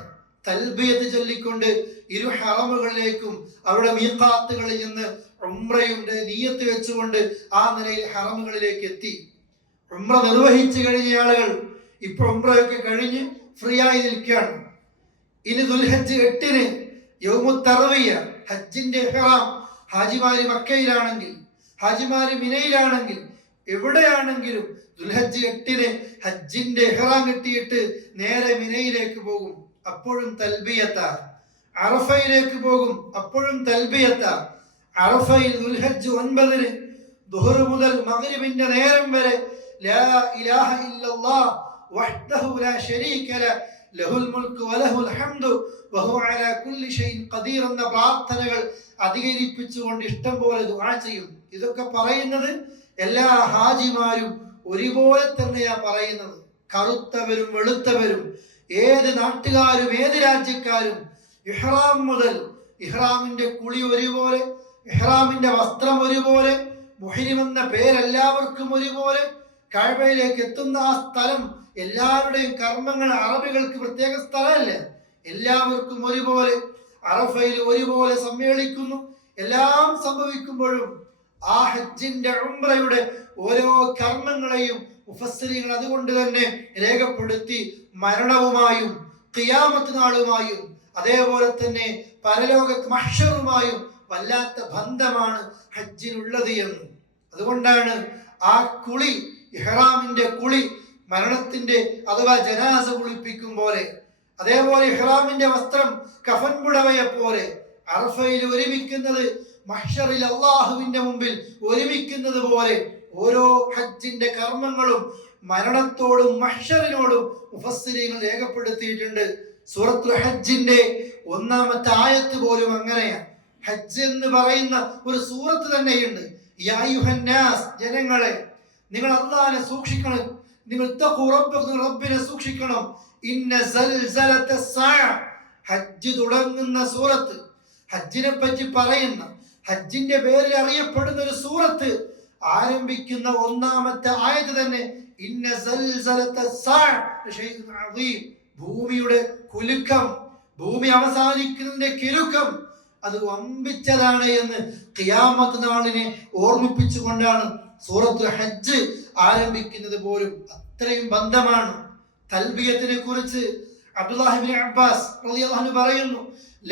തൽബിയത്ത് ചൊല്ലിക്കൊണ്ട് ഇരു ഹറമുകളിലേക്കും അവരുടെ മീഖാത്തുകളിൽ നിന്ന് ഉംറയുടെ നിയ്യത്ത് വെച്ചുകൊണ്ട് ആ നിലയിൽ ഹറമുകളിലേക്ക് എത്തി. ഉംറ നിർവഹിച്ചു കഴിഞ്ഞ ആളുകൾ ഇപ്പൊ ഉംറയൊക്കെ കഴിഞ്ഞ് ഫ്രീ ആയി നിൽക്കുകയാണ്. ഇനി ദുൽഹജ്ജ് 8-ന് യൗമുത് തർവിയ, ഹജ്ജിന്റെ ഇഹ്റാം, ഹാജിമാര് മക്കയിലാണെങ്കിൽ, ഹാജിമാര് മിനയിലാണെങ്കിൽ, എവിടെയാണെങ്കിലും ദുൽഹജ്ജ് 8-ന് ഹജ്ജിന്റെ ഇഹ്റാം കിട്ടിയിട്ട് നേരെ മിനയിലേക്ക് പോകും, അപ്പോഴും തൽബിയത്ത. അറഫയിലേക്ക് പോകും, അപ്പോഴും തൽബിയത്ത. അറഫയിൽ ദുൽഹജ്ജ് 9-ന് ദുഹർ മുതൽ മഗ്രിബിന്റെ നേരം വരെ ലാ ഇലാഹ ഇല്ലല്ലാഹ് വഹ്ദഹു ലാ ശരീക ലഹു ലഹുൽ മുൽക്കു വലഹുൽ ഹംദു വഹുവ അലാ കുല്ലി ഷൈഇൻ ഖദീർ എന്ന പ്രാർത്ഥനകൾ അധികരിപ്പിച്ചുകൊണ്ട് ഇഷ്ടം പോലെ ദുആ ചെയ്യും. ഇതൊക്കെ പറയുന്നത് എല്ലാ ഹാജിമാരും ഒരുപോലെ തന്നെയാ പറയുന്നത്. കറുത്തവരും വെളുത്തവരും, ഏത് നാട്ടുകാരും ഏത് രാജ്യക്കാരും, ഇഹ്റാം മുതൽ, ഇഹ്റാമിന്റെ കുളി ഒരുപോലെ, ഇഹ്റാമിന്റെ വസ്ത്രം ഒരുപോലെ, മുഹ്രിം എന്ന പേരെല്ലാവർക്കും ഒരുപോലെ, കഅബയിലേക്ക് എത്തുന്ന ആ സ്ഥലം, എല്ലാവരുടെയും കർമ്മങ്ങൾ, അറബികൾക്ക് പ്രത്യേക സ്ഥലമല്ല, എല്ലാവർക്കും ഒരുപോലെ അറഫയിൽ ഒരുപോലെ സമ്മേളിക്കുന്നു. എല്ലാം സംഭവിക്കുമ്പോഴും ആ ഹജ്ജിന്റെ ഉംറയുടെ ഓരോ കർമ്മങ്ങളെയും മുഫസ്സിരീങ്ങൾ അതുകൊണ്ട് തന്നെ രേഖപ്പെടുത്തി മരണവുമായും ഖിയാമത്ത് നാളുമായും അതേപോലെ തന്നെ പരലോകത്ത് മഹ്ശറുമായും വല്ലാത്ത ബന്ധമാണ് ഹജ്ജിനുള്ളത് എന്ന്. അതുകൊണ്ടാണ് ആ കുളി, ഇഹ്റാമിന്റെ കുളി, മരണത്തിന്റെ അഥവാ ജനാസ കുളിപ്പിക്കും പോലെ, അതേപോലെ ഇഹ്റാമിന്റെ വസ്ത്രം കഫൻ പുടവയെ പോലെ അറഫയിൽ ഒരുമിക്കുന്നത് മഹ്ശറിൽ അള്ളാഹുവിന്റെ മുമ്പിൽ ഒരുമിക്കുന്നത് പോലെ ഓരോ ഹജ്ജിന്റെ കർമ്മങ്ങളും മരണത്തോടും മഹ്ശറിനോടും മുഫസ്സിരീങ്ങൾ രേഖപ്പെടുത്തിയിട്ടുണ്ട്. സൂറത്തുൽ ഹജ്ജിന്റെ 1-ാമത്തെ ആയത്ത് പോലും അങ്ങനെയാണ്. ഹജ്ജ് എന്ന് പറയുന്ന ഒരു സൂറത്ത് തന്നെയുണ്ട്. യാ അയ്യുഹന്നാസ്, ജനങ്ങളെ, നിങ്ങൾ അല്ലാഹുവിനെ സൂക്ഷിക്കണം, നിങ്ങൾ റബ്ബിനെ സൂക്ഷിക്കണം. ഇന്ന സൽസലത്തസ്സാഅ, ഹജ്ജ് തുടങ്ങുന്ന സൂറത്ത്, ഹജ്ജിനെ പറ്റി പറയുന്ന, ഹജ്ജിന്റെ പേരിൽ അറിയപ്പെടുന്ന ഒരു സൂറത്ത് ആരംഭിക്കുന്ന ഒന്നാമത്തെ ആയത്ത് തന്നെ ഇന്ന സൽസലത്തസ്സാഅ ശൈഉൻ അദീം, ഭൂമിയുടെ കുലുക്കം, ഭൂമി അവസാനിക്കുന്നതിന്റെ കിലുക്കം അത് വമ്പിച്ചതാണ് എന്ന് ഖിയാമത്ത് നാളിനെ ഓർമ്മിപ്പിച്ചുകൊണ്ടാണ് സൂറത്തുൽ ഹജ്ജ് ആരംഭിക്കുന്നത് പോലും. അത്രയും ബന്ധമാണ്. തൽബിയത്തിനെ കുറിച്ച് അബ്ദുല്ലാഹി ഇബ്നു അബ്ബാസ് റളിയല്ലാഹു അൻഹു പറയുന്നു,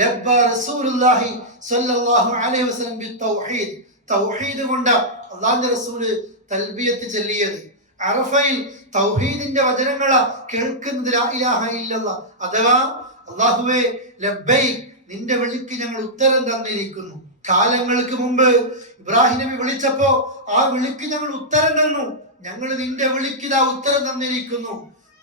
ലബ്ബ റസൂലുള്ളാഹി സ്വല്ലല്ലാഹു അലൈഹി വസല്ലം ബിത്തൗഹീദ്, തൗഹീദ് കൊണ്ട് അല്ലാഹുവിന്റെ റസൂല് തൽബിയത്ത് ചൊല്ലിയത്. അറഫയിൽ തൗഹീദിന്റെ വചനങ്ങൾ കേൾക്കുന്നത് ലാ ഇലാഹ ഇല്ലല്ലാഹ്, അഥവാ അല്ലാഹുവേ ലബ്ബൈക്, നിന്റെ വിളിക്ക് ഞങ്ങൾ ഉത്തരം തന്നിരിക്കുന്നു. കാലങ്ങൾക്ക് മുമ്പ് ഇബ്രാഹിം നബി വിളിച്ചപ്പോ ആ വിളിക്ക് ഞങ്ങൾ ഉത്തരം തന്നു. ഞങ്ങൾ നിന്റെ വിളിക്കിതാ ഉത്തരം തന്നിരിക്കുന്നു.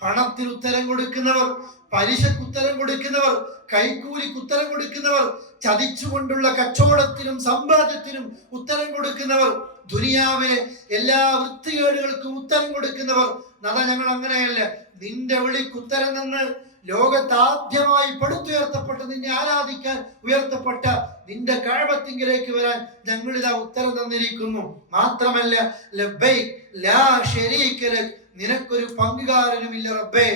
പണത്തിന് ഉത്തരം കൊടുക്കുന്നവർ, പലിശക്ക് ഉത്തരം കൊടുക്കുന്നവർ, കൈക്കൂലിക്ക് ഉത്തരം കൊടുക്കുന്നവർ, ചതിച്ചുകൊണ്ടുള്ള കച്ചവടത്തിനും സമ്പാദ്യത്തിനും ഉത്തരം കൊടുക്കുന്നവർ, ദുനിയാവിലെ എല്ലാ വൃത്തികേടുകൾക്കും ഉത്തരം കൊടുക്കുന്നവർ, നദ ഞങ്ങൾ അങ്ങനെയല്ല. നിന്റെ വിളിക്ക് ഉത്തരം നിന്ന് ലോകത്ത് ആദ്യമായി പടുത്തുയർത്തപ്പെട്ട, നിന്നെ ആരാധിക്കാൻ ഉയർത്തപ്പെട്ട നിന്റെ കഅബത്തിങ്കിലേക്ക് വരാൻ ഞങ്ങളിതാ ഉത്തരം തന്നിരിക്കുന്നു. മാത്രമല്ല ലബ്ബൈക് ലാ ശരീക ലക്, നിനക്കൊരു പങ്കുകാരനുമില്ല റബ്ബേ.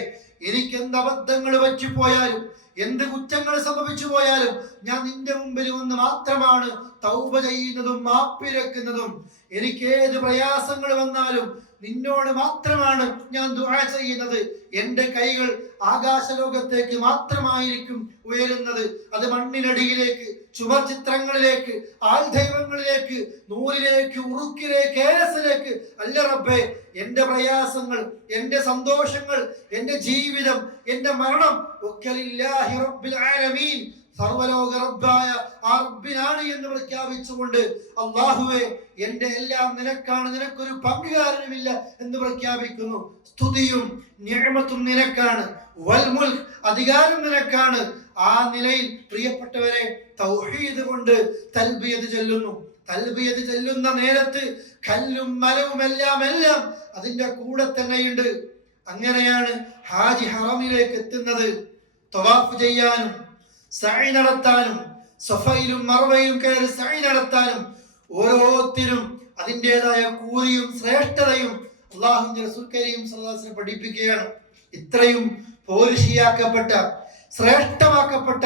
എനിക്ക് എന്ത് അബദ്ധങ്ങൾ പറ്റിപ്പോയാലും, എന്ത് കുറ്റങ്ങൾ സംഭവിച്ചു പോയാലും ഞാൻ നിന്റെ മുമ്പിൽ വന്ന് മാത്രമാണ് തൗബ ചെയ്യുന്നതും മാപ്പിരക്കുന്നതും. എനിക്ക് ഏത് പ്രയാസങ്ങൾ വന്നാലും നിന്നോട് മാത്രമാണ് ഞാൻ ദുആ ചെയ്യുന്നത്. എന്റെ കൈകൾ ആകാശലോകത്തേക്ക് മാത്രമായിരിക്കും ഉയരുന്നത്. അത് മണ്ണിനടിയിലേക്ക്, ചുമർ ചിത്രങ്ങളിലേക്ക്, ആൾദൈവങ്ങളിലേക്ക്, നൂലിലേക്ക്, ഉറുക്കിലേക്ക്, ഏലസിലേക്ക് അല്ല റബ്ബേ. എന്റെ പ്രയാസങ്ങൾ, എന്റെ സന്തോഷങ്ങൾ, എന്റെ ജീവിതം, എന്റെ മരണം ഒക്കെ ലില്ലാഹി റബ്ബിൽ ആലമീൻ, സർവലോക റബ്ബായ ആ റബ്ബിനാണ് എന്ന് പ്രഖ്യാപിച്ചുകൊണ്ട് അല്ലാഹുവേ എന്റെ എല്ലാം നിനക്കാണ്, നിനക്കൊരു പങ്കുകാരനുമില്ല എന്ന് പ്രഖ്യാപിക്കുന്നു. സ്തുതിയും നിഅമത്തും നിനക്കാണ്, വൽ മുൽക്ക്, അധികാരം നിനക്കാണ്. ആ നിലയിൽ പ്രിയപ്പെട്ടവരെ തൗഹീദ് കൊണ്ട് തൽബിയത്ത് ചൊല്ലുന്നു. തൽബിയത്ത് ചൊല്ലുന്ന നേരത്ത് കല്ലും മലവും എല്ലാം അതിന്റെ കൂടെ തന്നെയുണ്ട്. അങ്ങനെയാണ് ഹാജി ഹറമിലേക്ക് എത്തുന്നത്. തവാഫ് ചെയ്യാനും സഅയ് നടത്താനും, സഫയിലും മർവയിലും കയറി സഅയ് നടത്താനും ഓരോരുത്തരും അതിൻ്റെതായ കൂലിയും ശ്രേഷ്ഠതയും അല്ലാഹുവിന്റെ റസൂൽ കരീം സ്വല്ലല്ലാഹു അലൈഹി വസല്ലം പഠിപ്പിക്കുകയാണ്. ഇത്രയും പോരിഷിയാക്കപ്പെട്ട, ശ്രേഷ്ഠമാക്കപ്പെട്ട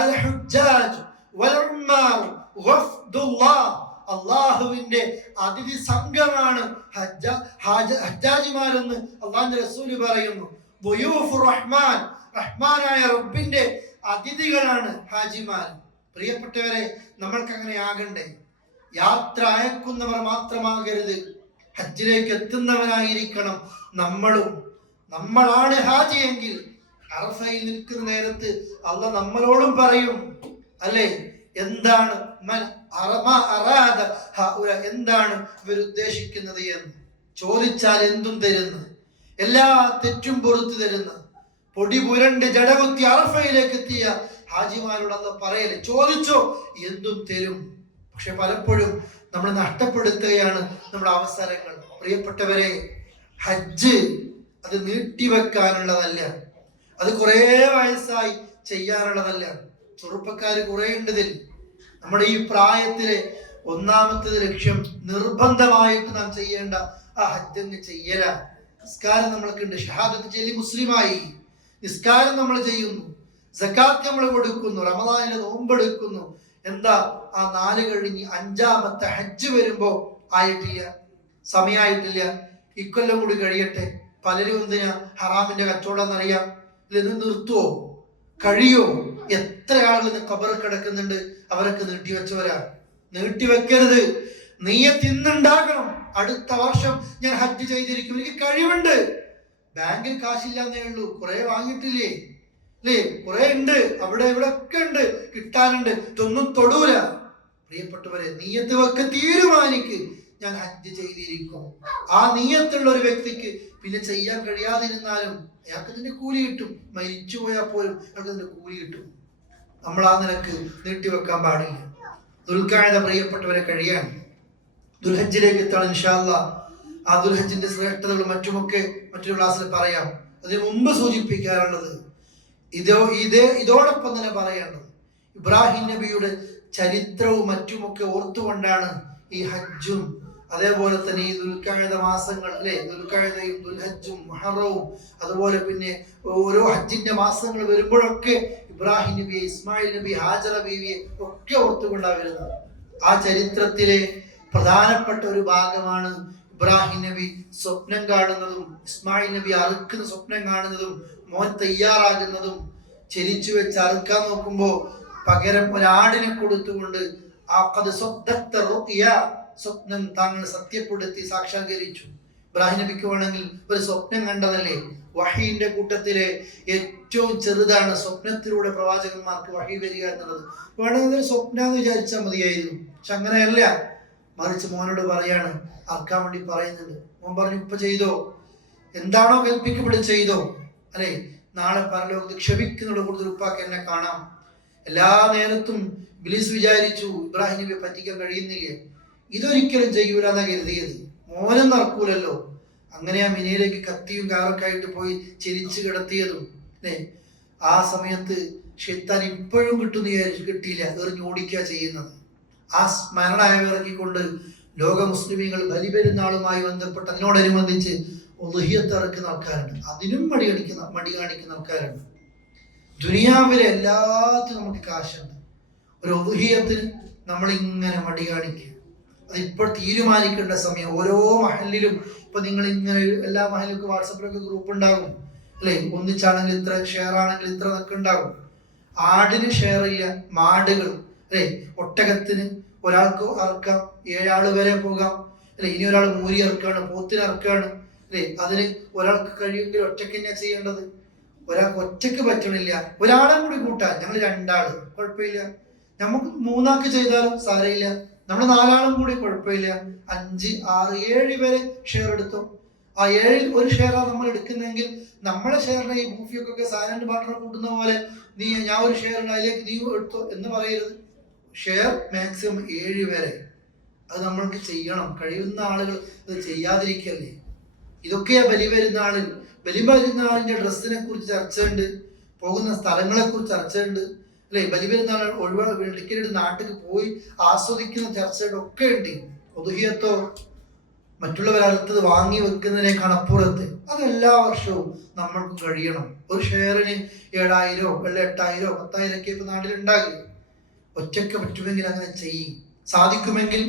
അൽ ഹുജ്ജാജ് വൽ ഉമ്മാർ വഫ്ദുല്ലാഹ്, അല്ലാഹുവിന്റെ അതിഥി സംഘമാണ് ഹജ്ജാജിമാരെന്ന് അല്ലാഹുവിന്റെ റസൂൽ പറയുന്നു. ദുയൂഫുർ റഹ്മാൻ, റഹ്മാനായ റബ്ബിന്റെ അതിഥികളാണ് ഹാജിമാർ. പ്രിയപ്പെട്ടവരെ, നമ്മൾക്ക് അങ്ങനെ ആകണ്ടേ? യാത്ര അയക്കുന്നവർ മാത്രമാകരുത്, ഹജ്ജിലേക്ക് എത്തുന്നവനായിരിക്കണം നമ്മളും. നമ്മളാണ് ഹാജി എങ്കിൽ അറഫയിൽ നിൽക്കുന്ന നേരത്ത് അള്ളാഹ് നമ്മളോടും പറയും, അല്ലേ, എന്താണ് എന്താണ് ഇവർ ഉദ്ദേശിക്കുന്നത് എന്ന് ചോദിച്ചാൽ എന്തും തരുന്നു, എല്ലാ തെറ്റും പൊറുത്തു തരുന്നു. പൊടി പുരണ്ട് ജടകുത്തി അറഫയിലേക്ക് എത്തിയ ഹാജിമാരോട് അള്ളാഹ് പറയല്, ചോദിച്ചോ എന്തും തരും. പക്ഷെ പലപ്പോഴും നമ്മൾ നഷ്ടപ്പെടുത്തുകയാണ് നമ്മുടെ അവസരങ്ങൾ. പ്രിയപ്പെട്ടവരെ, ഹജ്ജ് അത് നീട്ടിവെക്കാനുള്ളതല്ല, അത് കുറേ വയസ്സായി ചെയ്യാനുള്ളതല്ല. ചെറുപ്പക്കാർ കുറേ ഉണ്ടതിൽ. നമ്മുടെ ഈ പ്രായത്തിലെ ഒന്നാമത്തെ ലക്ഷ്യം നിർബന്ധമായിട്ട് നാം ചെയ്യേണ്ട ആ ഹജ്ജ് ചെയ്യല. നിസ്കാരം നമ്മൾക്കുണ്ട്, ഷഹാദത്ത് ചൊല്ലി മുസ്ലിമായി നിസ്കാരം നമ്മൾ ചെയ്യുന്നു, സക്കാത്ത് നമ്മൾ കൊടുക്കുന്നു, റമദാനിലെ നോമ്പെടുക്കുന്നു. എന്താ ആ 4 കഴിഞ്ഞ് 5ാമത്തെ ഹജ്ജ് വരുമ്പോ ആയിട്ടില്ല, സമയമായിട്ടില്ല, ഇക്കൊല്ലം കൂടി കഴിയട്ടെ. പലരും എന്തിനാ ഹറാമിന്റെ കച്ചവടം എന്നറിയാം, ഇല്ലെന്ന് നിർത്തുവോ, കഴിയോ? എത്ര ആളുകൾ ഖബർ കിടക്കുന്നുണ്ട്, അവരൊക്കെ നീട്ടിവെച്ചവരാ. നീട്ടിവെക്കരുത്, നീയത്ത് ഇന്നുണ്ടാകണം. അടുത്ത വർഷം ഞാൻ ഹജ്ജ് ചെയ്തിരിക്കും, എനിക്ക് കഴിവുണ്ട്. ബാങ്കിൽ കാശില്ലാന്നേ ഉള്ളൂ, കുറെ വാങ്ങിയിട്ടില്ലേ, അല്ലേ, കുറെ ഉണ്ട്, അവിടെ ഇവിടെ ഒക്കെ ഉണ്ട്, കിട്ടാനുണ്ട്, ഇതൊന്നും തൊടൂല. പ്രിയപ്പെട്ടവരെ, നീയത്ത് വെക്ക്, തീരുമാനിക്ക്, ഞാൻ ഹജ്ജ് ചെയ്തിരിക്കും. ആ നീയത്തുള്ള ഒരു വ്യക്തിക്ക് പിന്നെ ചെയ്യാൻ കഴിയാതിരുന്നാലും അയാൾക്ക് അതിന്റെ കൂലി കിട്ടും. മരിച്ചു പോയാൽ പോലും അയാൾക്ക് അതിന്റെ കൂലി കിട്ടും. നമ്മൾ ആ നിലക്ക് നീട്ടിവെക്കാൻ പാടില്ല. ദുൽഖഅദ പ്രിയപ്പെട്ടവരെ കഴിയാണ്, ദുൽഹജ്ജിലേക്ക് എത്തണം ഇൻഷാ അല്ലാഹ്. ആ ദുൽഹജ്ജിന്റെ ശ്രേഷ്ഠതകളും മറ്റുമൊക്കെ മറ്റൊരു ക്ലാസ്സിൽ പറയാം. അതിനു മുമ്പ് സൂചിപ്പിക്കാറുള്ളത്, ഇതോടൊപ്പം തന്നെ പറയേണ്ടത് ഇബ്രാഹിം നബിയുടെ ചരിത്രവും മറ്റുമൊക്കെ ഓർത്തുകൊണ്ടാണ് ഈ ഹജ്ജും അതേപോലെ തന്നെ ഈ ദുൽഖഅദ മാസങ്ങൾ അല്ലെ, ദുൽഖഅദയും ദുൽഹജ്ജും മുഹറവും അതുപോലെ പിന്നെ ഓരോ ഹജ്ജിന്റെ മാസങ്ങൾ വരുമ്പോഴൊക്കെ ഇബ്രാഹിം നബി, ഇസ്മായിൽ നബി, ഹാജറ ബീവിയെ ഒക്കെ ഓർത്തുകൊണ്ടാണ് വരുന്നത്. ആ ചരിത്രത്തിലെ പ്രധാനപ്പെട്ട ഒരു ഭാഗമാണ് ഇബ്രാഹിം നബി സ്വപ്നം കാണുന്നതും ഇസ്മായിൽ നബി അറുക്കുന്ന സ്വപ്നം കാണുന്നതും മോൻ തയ്യാറാകുന്നതും. ചെരിച്ചു വെച്ച് അറുക്കാൻ നോക്കുമ്പോ പകരം ഒരാടിനെ കൊടുത്തുകൊണ്ട് സ്വപ്നം താങ്കൾ സത്യപ്പെടുത്തി സാക്ഷാത്കരിച്ചു. ഇബ്രാഹിം നബിക്ക് വേണമെങ്കിൽ ഒരു സ്വപ്നം കണ്ടതല്ലേ, വഹീന്റെ കൂട്ടത്തിലെ ഏറ്റവും ചെറുതാണ് സ്വപ്നത്തിലൂടെ പ്രവാചകന്മാർക്ക് വഹി വരിക എന്നുള്ളത്. വേണമെങ്കിൽ ഒരു സ്വപ്നം എന്ന് വിചാരിച്ചാൽ മതിയായിരുന്നു. പക്ഷെ അങ്ങനെയല്ല, മറിച്ച് മോനോട് പറയാണ്, അറക്കാൻ വേണ്ടി പറയുന്നുണ്ട്. മോൻ പറഞ്ഞു, ഇപ്പൊ ചെയ്തോ, എന്താണോ കൽപ്പിക്കപ്പെടുന്നത് ചെയ്തോ, അല്ലെ, നാളെ പരലോകത്ത് ക്ഷമിക്കുന്നതോട് കൂടുതൽ ഉപ്പാക്ക് എന്നെ കാണാം. എല്ലാ നേരത്തും ഇബ്ലീസ് വിചാരിച്ചു ഇബ്രാഹിം നബിയെ പറ്റിക്കാൻ കഴിയുന്നില്ല, ഇതൊരിക്കലും ചെയ്യൂല എന്നാ കരുതിയത്. മോനും നടക്കൂലല്ലോ. അങ്ങനെ ആ മിനയിലേക്ക് കത്തിയും കാറൊക്കെ ആയിട്ട് പോയി ചിരിച്ചു കിടത്തിയതും അല്ലേ. ആ സമയത്ത് ഷെയ്ത്താൻ ഇപ്പോഴും കിട്ടുന്ന വിചാരിച്ചു, കിട്ടിയില്ല, എറിഞ്ഞോടിക്കുക ചെയ്യുന്നത്. ആ സ്മരണ ഇറക്കിക്കൊണ്ട് ലോക മുസ്ലിമീങ്ങൾ ബലിപെരുന്നാളുമായി ബന്ധപ്പെട്ട് അതിനോടനുബന്ധിച്ച് ഉളുഹിയത്ത് ഇറക്കുന്ന ആൾക്കാരുണ്ട്. അതിനും മടി കാണിക്കുന്ന ആൾക്കാരുണ്ട്. ദുനിയാവിലെ എല്ലാത്തിനും നമുക്ക് കാശുണ്ട്. ഒരു ഉളുഹിയത്തിന് നമ്മളിങ്ങനെ മടി കാണിക്കുക. അതിപ്പോൾ തീരുമാനിക്കേണ്ട സമയം. ഓരോ മഹലിലും ഇപ്പൊ നിങ്ങൾ ഇങ്ങനെ എല്ലാ മഹലിലും വാട്സപ്പിലൊക്കെ ഗ്രൂപ്പ് ഉണ്ടാകും അല്ലെ, ഒന്നിച്ചാണെങ്കിൽ ഇത്ര, ഷെയർ ആണെങ്കിൽ ഇത്ര എന്നൊക്കെ ഉണ്ടാകും. ആടിന് ഷെയർ ഇല്ല, മാടുകൾ അല്ലെ, ഒട്ടകത്തിന് ഒരാൾക്ക് അറക്കാം, 7 ആള് വരെ പോകാം അല്ലെ. ഇനി ഒരാൾ മൂരി ഇറക്കാണ്, പോത്തിന് ഇറക്കാണ് അല്ലെ. അതിന് ഒരാൾക്ക് കഴിയുമെങ്കിൽ ഒറ്റയ്ക്ക് തന്നെയാ ചെയ്യേണ്ടത്. ഒരാൾക്ക് ഒറ്റയ്ക്ക് പറ്റണില്ല, ഒരാളെ കൂടി കൂട്ടാൻ. ഞങ്ങൾ 2 ആള് കുഴപ്പമില്ല, നമുക്ക് 3 ആൾക്ക് ചെയ്താലും സാരമില്ല, നമ്മൾ 4 ആളും കൂടി കുഴപ്പമില്ല, 5, 6, 7 വരെ ഷെയർ എടുത്തു. ആ 7-ൽ ഒരു ഷെയറാണ് നമ്മൾ എടുക്കുന്നെങ്കിൽ നമ്മളെ ഷെയറിനെ ഈ ബൂഫിയൊക്കെ സൈലന്റ് പാർട്ണർ കൂട്ടുന്ന പോലെ ഞാൻ ഒരു ഷെയറിന് അതിലേക്ക് നീ എടുത്തോ എന്ന് പറയരുത്. ഷെയർ മാക്സിമം 7 വരെ അത് നമ്മൾക്ക് ചെയ്യണം. കഴിയുന്ന ആളുകൾ അത് ചെയ്യാതിരിക്കല്ലേ. ഇതൊക്കെയാ ബലിപെരുന്നാളിൽ. ബലിപെരുന്നാളിന്റെ ഡ്രസ്സിനെ കുറിച്ച് ചർച്ചയുണ്ട്, പോകുന്ന സ്ഥലങ്ങളെ കുറിച്ച് ചർച്ചയുണ്ട് അല്ലെ. ബലിപെരുന്നാൾ ഒഴിവാക്കി ടിക്കറ്റ് എടുത്ത് നാട്ടിൽ പോയി ആസ്വദിക്കുന്ന ചർച്ചയുടെ ഒക്കെ ഉണ്ട്. ഉദ്ഹിയത്തോ മറ്റുള്ളവർ അടുത്തത് വാങ്ങി വെക്കുന്നതിനേക്കാൾ അപ്പുറത്ത് അതെല്ലാ വർഷവും നമ്മൾക്ക് കഴിയണം. ഒരു ഷെയറിന് 7,000 അല്ല 8,000 10,000 ഒക്കെ ഇപ്പൊ നാട്ടിലുണ്ടാകും. ഒറ്റയ്ക്ക് പറ്റുമെങ്കിൽ അങ്ങനെ ചെയ്യും. സാധിക്കുമെങ്കിൽ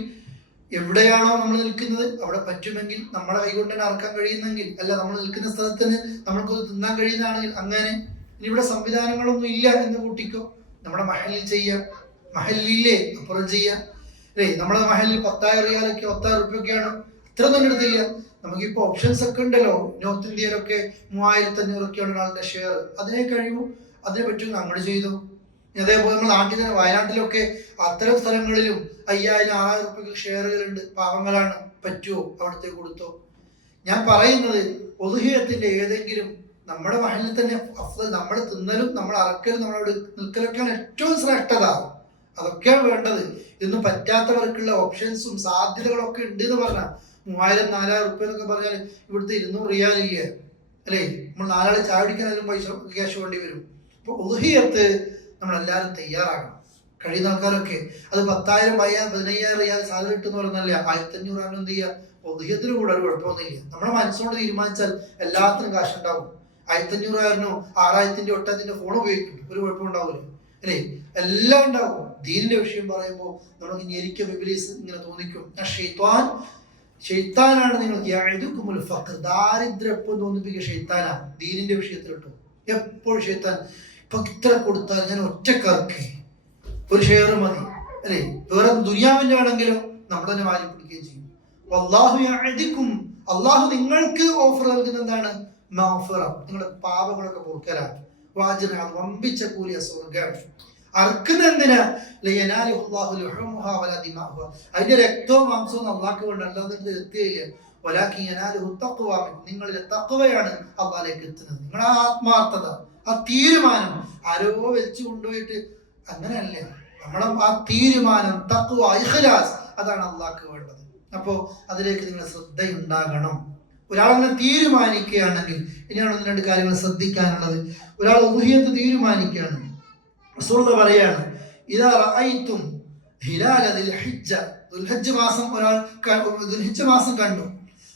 എവിടെയാണോ നമ്മൾ നിൽക്കുന്നത് അവിടെ പറ്റുമെങ്കിൽ നമ്മുടെ കൈകൊണ്ട് തന്നെ അറക്കാൻ കഴിയുന്നെങ്കിൽ, അല്ല നമ്മൾ നിൽക്കുന്ന സ്ഥലത്തിന് നമ്മൾക്കൊന്ന് തിന്നാൻ കഴിയുന്നതാണെങ്കിൽ അങ്ങനെ. ഇവിടെ സംവിധാനങ്ങളൊന്നും ഇല്ല എന്ന് കൂട്ടിക്കോ, നമ്മുടെ മഹലിൽ ചെയ്യാം. മഹലില്ലേ അപ്പുറം ചെയ്യാം അല്ലേ. നമ്മുടെ മഹലിൽ 10,000 റിയാലൊക്കെ 10,000 റുപ്യൊക്കെയാണ്, ഇത്രയൊന്നും എടുത്തില്ല. നമുക്കിപ്പോൾ ഓപ്ഷൻസ് ഒക്കെ ഉണ്ടല്ലോ. നോർത്ത് ഇന്ത്യയിലൊക്കെ 3,500 ഒരാളുടെ ഷെയർ. അതിനെ കഴിയും, അതിനെ പറ്റും അങ്ങോട്ട് ചെയ്തു. അതേപോലെ നമ്മൾ നാട്ടിൽ തന്നെ വയനാട്ടിലൊക്കെ അത്തരം സ്ഥലങ്ങളിലും 5,000-6,000 റുപ്യക്ക് ഷെയറുകളുണ്ട്. പാവങ്ങളാണ്, പറ്റുമോ അവിടുത്തെ കൊടുത്തോ. ഞാൻ പറയുന്നത് ഉദ്ഹിയത്തിന്റെ ഏതെങ്കിലും നമ്മുടെ മഹലിൽ തന്നെ നമ്മൾ തിന്നലും നമ്മൾ അറക്കലും നമ്മളവിടെ നിൽക്കലൊക്കെയാണ് ഏറ്റവും ശ്രേഷ്ഠത. അതൊക്കെയാണ് വേണ്ടത്. ഇതൊന്നും പറ്റാത്തവർക്കുള്ള ഓപ്ഷൻസും സാധ്യതകളൊക്കെ ഉണ്ട് എന്ന് പറഞ്ഞാൽ 3,000-4,000 റുപ്യ എന്നൊക്കെ പറഞ്ഞാൽ ഇവിടുത്തെ 200 റിയാലില്ല അല്ലേ. നമ്മൾ 4 ആൾ ചായ കുടിക്കാനും പൈസ ക്യാഷ് വേണ്ടി വരും. അപ്പൊ ഉദ്ഹിയത്ത് നമ്മളെല്ലാവരും തയ്യാറാകണം. കഴിയുന്ന ആൾക്കാരൊക്കെ അത് 10,000 15,000 റിയാൽ സാലറി കിട്ടുന്ന പറഞ്ഞല്ല 1,500 ആണെന്ന് എന്ത് ചെയ്യുക, ഉദ്ഹിയത്തിന് കൂടെ ഒരു കുഴപ്പമൊന്നുമില്ല. നമ്മുടെ മനസ്സുകൊണ്ട് തീരുമാനിച്ചാൽ എല്ലാത്തിനും കാശുണ്ടാവും. 1,500 6,000-ന്റെ 8,000-ന്റെ ഫോൺ ഉപയോഗിക്കും, ഒരു കുഴപ്പം ഉണ്ടാവില്ല അല്ലേ. എല്ലാം ഉണ്ടാവും. ദീനിന്റെ വിഷയം പറയുമ്പോൾ നമുക്ക് ഞെരിക്കും, ഇബ്ലീസ് ഇങ്ങനെ തോന്നിക്കും. ഷെയ്ത്താനാണ് നിങ്ങൾക്ക് ദാരിദ്ര്യം എപ്പോഴും തോന്നിപ്പിക്കുക ഷെയ്ത്താനാണ്. ദീനിന്റെ വിഷയത്തിൽ കേട്ടോ എപ്പോഴും ഷെയ്ത്താൻ ഇപ്പൊ ഇത്ര കൊടുത്താൽ ഞാൻ ഒറ്റക്കാർക്ക് ഒരു ഷെയർ മതി അല്ലേ. വേറെ ദുനിയാവിന്റെ ആണെങ്കിലോ നമ്മൾ തന്നെ വാരി പിടിക്കുകയും ചെയ്യും. അള്ളാഹു നിങ്ങൾക്ക് ഓഫർ നൽകുന്ന എന്താണ്? നിങ്ങളുടെ പാപങ്ങളൊക്കെ പൊറുക്കലാണ്. വാജിറാണ്, വമ്പിച്ച കൂലിയ സ്വർഗ്ഗം. അർക്കുന്ന എന്തിനാ? അതിന്റെ രക്തവും മാംസവും അള്ളാഹ്ക്ക് വേണ്ട, അല്ലാതെ എത്തുകയില്ല. നിങ്ങളിലെ തഖ്വയാണ് അള്ളാഹിലേക്ക് എത്തുന്നത്. നിങ്ങളുടെ ആത്മാർത്ഥത, ആ തീരുമാനം ആരോ വെച്ചു കൊണ്ടുപോയിട്ട് അങ്ങനെയല്ലേ. നമ്മളെ ആ തീരുമാനം, തഖ്വ, ഇഖ്ലാസ്, അതാണ് അള്ളാഹ്ക്ക് വേണ്ടത്. അപ്പോ അതിലേക്ക് നിങ്ങൾ ശ്രദ്ധയുണ്ടാകണം. ഒരാളങ്ങനെ തീരുമാനിക്കുകയാണെങ്കിൽ, ഇനിയാണ് ഒന്ന് രണ്ട് കാര്യങ്ങൾ ശ്രദ്ധിക്കാനുള്ളത്. ഒരാൾ ഉദ്ഹിയത്ത് തീരുമാനിക്കുകയാണ്, റസൂലുള്ളാഹി പറയാണ്, ഇദാ റഅയ്തും ഹിലാല ദുൽഹിജ്ജ, ദുൽഹിജ്ജ മാസം ഒരാൾ ദുൽഹിജ്ജ മാസം കണ്ടു,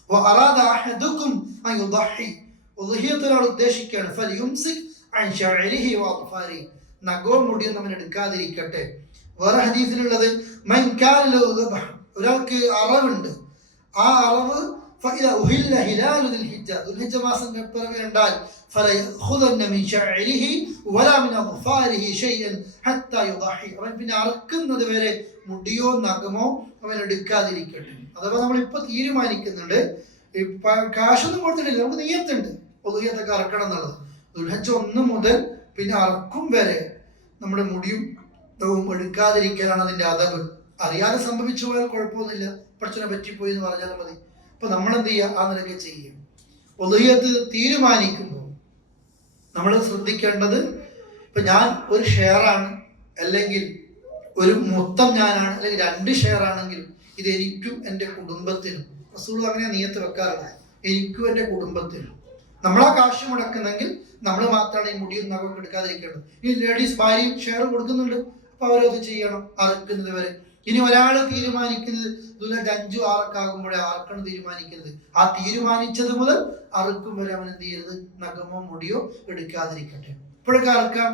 വഅറാദ അഹദുക്കും അൻ യുദഹി, ഉദ്ഹിയത്ത് ഒരാൾ ഉദ്ദേശിക്കുകയാണ്, ഫൽയുംസിക് അൻ ശഅരിഹി വഅദ്ഫാരി, നഖവും മുടിയും അവൻ എടുക്കാതിരിക്കട്ടെ. വേറെ ഹദീസിലുള്ളത്, മൻ കാന ലഹു ദബ്ഹ്, ഒരാൾക്ക് അറവുണ്ട്, ആ അറവ് ഫഇദാ ഉഹില്ല ഹിലാലു ദുൽഹിജ്ജ, ദുൽഹിജ്ജ മാസം പിറവിയുണ്ടാൽ ഫലയഖുദന്ന മിൻ ശഅരിഹി വലാ മിൻ അദ്ഫാരിഹി ഷൈഅൻ ഹത്താ യുദഹി, അവൻ പിന്നെ അറക്കുന്നത് വരെ മുടിയോ നഖമോ അവൻ എടുക്കാതിരിക്കട്ടെ. അഥവാ നമ്മളിപ്പോൾ തീരുമാനിക്കുന്നുണ്ട്, കാശൊന്നും കൊടുത്തിട്ടില്ല, നമുക്ക് നിയ്യത്തുണ്ട് ഉദ്ഹിയത്തൊക്കെ അറക്കണം എന്നുള്ളത്. ദുൽഹിജ്ജ 1 മുതൽ പിന്നെ അറക്കും വരെ നമ്മുടെ മുടിയും എടുക്കാതിരിക്കലാണ് അതിന്റെ അതവ്. അറിയാതെ സംഭവിച്ചു പോയാൽ കുഴപ്പമൊന്നുമില്ല, പഠിച്ചനെ പറ്റിപ്പോയി എന്ന് പറഞ്ഞാൽ മതി. അപ്പൊ നമ്മൾ എന്ത് ചെയ്യുക, ആ നിലയ്ക്ക് ചെയ്യും. ഉദ്ഹിയത്ത് തീരുമാനിക്കുമ്പോൾ നമ്മൾ ശ്രദ്ധിക്കേണ്ടത്, ഇപ്പൊ ഞാൻ ഒരു ഷെയറാണ്, അല്ലെങ്കിൽ ഒരു മൊത്തം ഞാനാണ്, അല്ലെങ്കിൽ 2 ഷെയർ ആണെങ്കിലും ഇത് എനിക്കും എൻ്റെ കുടുംബത്തിനും, റസൂൽ അങ്ങനെ നിയത്ത് വെക്കാറുണ്ട്, എനിക്കും എൻ്റെ കുടുംബത്തിനും. നമ്മളാ കാശ് മുടക്കുന്നെങ്കിൽ നമ്മൾ മാത്രമാണ് ഈ മുടിയും നഖമൊക്കെ എടുക്കാതിരിക്കേണ്ടത്. ഈ ലേഡീസ് ഭാര്യയും ഷെയർ കൊടുക്കുന്നുണ്ട്, അപ്പൊ അവരത് ചെയ്യണം അറക്കുന്നത് വരെ. ഇനി ഒരാൾ തീരുമാനിക്കുന്നത് ദുൽഹിജ്ജ 5, 6 ആകുമ്പോഴേ അറക്കണം തീരുമാനിക്കുന്നത്, ആ തീരുമാനിച്ചത് മുതൽ അറുക്കും വരെ അവൻ എന്ത് ചെയ്യരുത്, നഖമോ മുടിയോ എടുക്കാതിരിക്കട്ടെ. ഇപ്പോഴൊക്കെ അറക്കാം,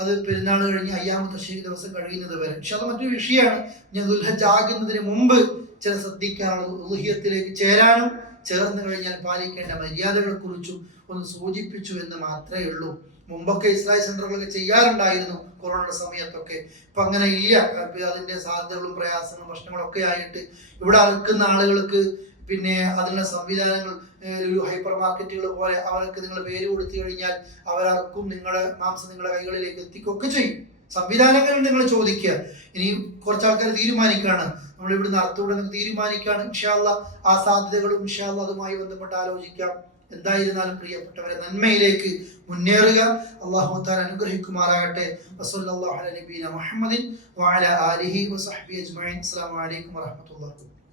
അത് പെരുന്നാൾ കഴിഞ്ഞ് അയ്യാമത്തെ തശ്രീഖ് ദിവസം കഴിയുന്നത് വരെ. പക്ഷെ അത് മറ്റൊരു വിഷയമാണ്. ഞാൻ ദുൽഹിജ്ജ ആകുന്നതിന് മുമ്പ് ചില ശ്രദ്ധിക്കാനുള്ളത്, ഉദ്ഹിയത്തിലേക്ക് ചേരാനും ചേർന്ന് കഴിഞ്ഞാൽ പാലിക്കേണ്ട മര്യാദകളെ കുറിച്ചും ഒന്ന് സൂചിപ്പിച്ചു എന്ന് മാത്രമേ ഉള്ളൂ. മുമ്പൊക്കെ ഇസ്ലാഹി സെന്ററുകളൊക്കെ ചെയ്യാറുണ്ടായിരുന്നു കൊറോണയുടെ സമയത്തൊക്കെ, ഇപ്പൊ അങ്ങനെ ഇല്ല. അതിന്റെ സാധ്യതകളും പ്രയാസങ്ങളും പ്രശ്നങ്ങളൊക്കെ ആയിട്ട് ഇവിടെ അറുക്കുന്ന ആളുകൾക്ക് പിന്നെ അതിനുള്ള സംവിധാനങ്ങൾ, ഹൈപ്പർ മാർക്കറ്റുകൾ പോലെ അവർക്ക് നിങ്ങൾ പേര് കൊടുത്തു കഴിഞ്ഞാൽ അവരർക്കും നിങ്ങളുടെ മാംസം നിങ്ങളുടെ കൈകളിലേക്ക് എത്തിക്കുകയൊക്കെ ചെയ്യും. സംവിധാനങ്ങൾ നിങ്ങൾ ചോദിക്കുക. ഇനി കുറച്ച് ആൾക്കാർ തീരുമാനിക്കുകയാണ്, നമ്മൾ ഇവിടുന്ന് അർത്ഥം തീരുമാനിക്കുകയാണ്, ഇൻഷാ അല്ലാഹ് ആ സാധ്യതകളും ഇൻഷാ അല്ലാഹ് അതുമായി ബന്ധപ്പെട്ട് ആലോചിക്കാം. എന്തായിരുന്നാലും പ്രിയപ്പെട്ടവരെ, നന്മയിലേക്ക് മുന്നേറുക. അല്ലാഹു തആല അനുഗ്രഹിക്കുമാറാകട്ടെ. വസല്ലല്ലാഹു അലാ നബിയിന മുഹമ്മദിൻ വഅലാ ആലിഹി വസഹ്ബിഹി അജ്മഈൻ. അസ്സലാമു അലൈക്കും വറഹ്മത്തുള്ളാഹി.